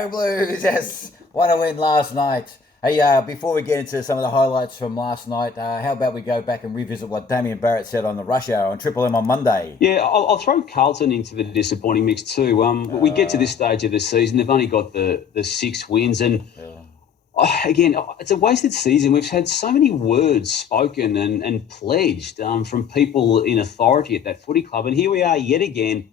Go Blues! Yes, what a win last night. Hey, before we get into some of the highlights from last night, how about we go back and revisit what Damien Barrett said on the Rush Hour on Triple M on Monday? Yeah, I'll throw Carlton into the disappointing mix too. We get to this stage of the season, they've only got the 6 wins, and again, it's a wasted season. We've had so many words spoken and pledged from people in authority at that footy club, and here we are yet again.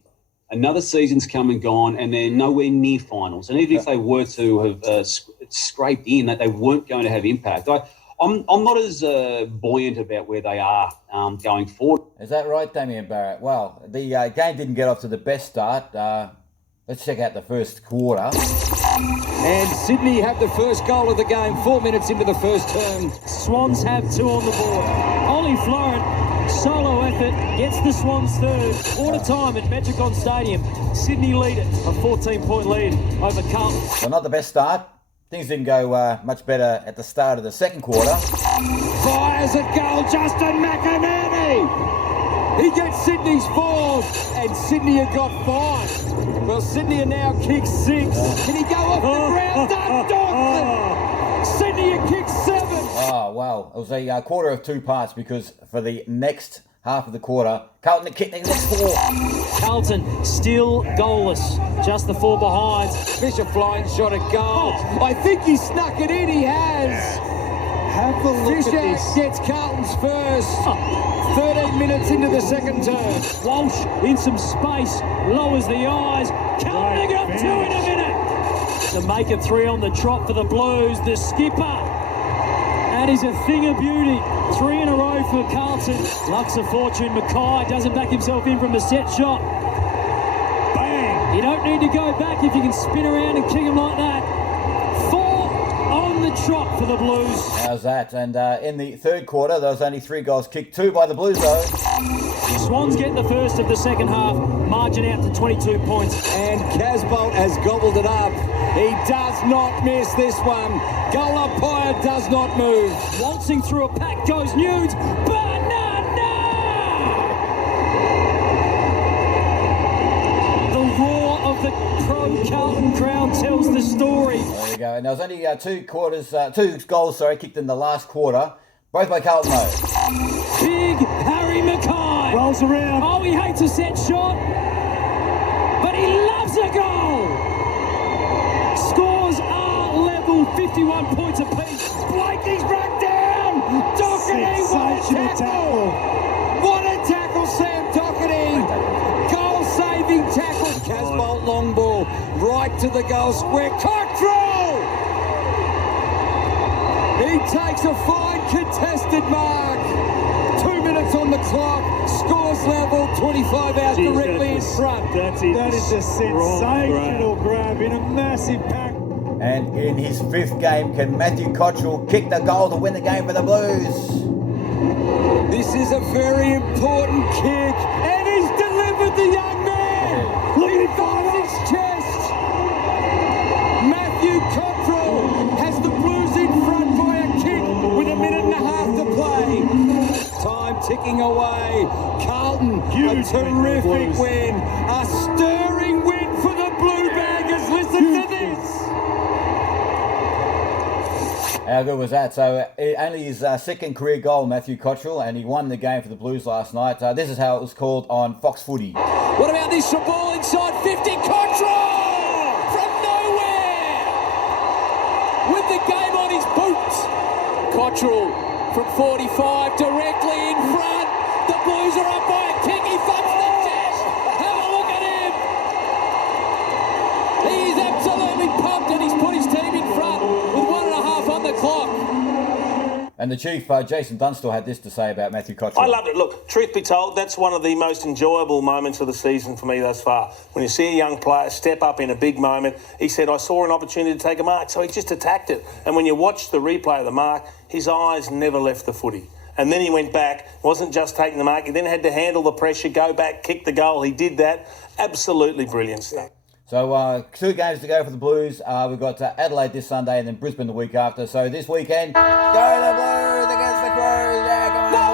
Another season's come and gone, and they're nowhere near finals. And even if they were to have scraped in, that they weren't going to have impact. I'm not as buoyant about where they are going forward. Is that right, Damien Barrett? Well, the game didn't get off to the best start. Let's check out the first quarter. And Sydney have the first goal of the game 4 minutes into the first term. Swans have 2 on the board. Ollie Florent, solo effort, gets the Swans third. Quarter time at Metricon Stadium. Sydney lead it, a 14-point lead over Carlton. So not the best start. Things didn't go much better at the start of the second quarter. Fires a goal, Justin McInerney! He gets Sydney's 4th, and Sydney have got 5. Well, Sydney are now kicked 6. Can he go off the ground? Done, Sydney have kicked 7. Oh, well, it was a quarter of 2 parts because for the next half of the quarter, Carlton kicked the next 4. Carlton still goalless, just the 4 behind. Fisher flying shot at goal. I think he snuck it in, he has. Have a look Fisher at this. gets Carlton's first. 13 minutes into the second term. Walsh in some space, lowers the eyes. Carlton got 2 in a minute. To make it 3 on the trot for the Blues, the skipper. That is a thing of beauty. 3 in a row for Carlton. Lucks of fortune. Mackay doesn't back himself in from a set shot. Bang! You don't need to go back if you can spin around and kick him like that. 4 on the trot for the Blues. How's that? And in the third quarter, there was only 3 goals kicked, 2 by the Blues, though. Swans get the first of the second half, margin out to 22 points. And Casbolt has gobbled it up. He does not miss this one. Goal umpire does not move. Waltzing through a pack goes Nudes. Banana! The roar of the pro-Carlton crowd tells the story. There we go. And there was only 2 goals, kicked in the last quarter. Both by Carlton, though. Big Harry Mackay. Rolls around. Oh, he hates a set shot. But he loves a goal. Scores are level, 51 points apiece. Blakey's run down. Doherty, what a tackle. What a tackle, Sam Doherty. Goal-saving tackle. Casbolt long ball right to the goal square. Cockrell. He takes a fine contested mark. 2 minutes on the clock. Scores level. 25 out directly in front. That is a sensational grab in a massive pack. And in his 5th game, can Matthew Cottrell kick the goal to win the game for the Blues? This is a very important kick. And he's delivered the young man. Look at finds his chest. Matthew Cottrell has the Blues in front by a kick with a minute and a half to play. Time ticking away. Carlton, a terrific win. A stirring win for the Blue Baggers. Listen to this. How good was that? So only his 2nd career goal, Matthew Cottrell, and he won the game for the Blues last night. This is how it was called on Fox Footy. What about this ball inside 50? Cottrell from nowhere with the game on his boots. Cottrell from 45 directly in front. The Blues are up by a kick. He thumps the chest. Have a look at him. He is absolutely pumped, and he's put his team in front with 1.5 on the clock. And the Chief, Jason Dunstall, had this to say about Matthew Cottrell. I loved it. Look, truth be told, that's one of the most enjoyable moments of the season for me thus far. When you see a young player step up in a big moment, he said, I saw an opportunity to take a mark, so he just attacked it. And when you watch the replay of the mark, his eyes never left the footy. And then he went back, wasn't just taking the mark, he then had to handle the pressure, go back, kick the goal. He did that. Absolutely brilliant stuff. So 2 games to go for the Blues. We've got Adelaide this Sunday and then Brisbane the week after. So this weekend, go the Blues against the Crows. Yeah, come on.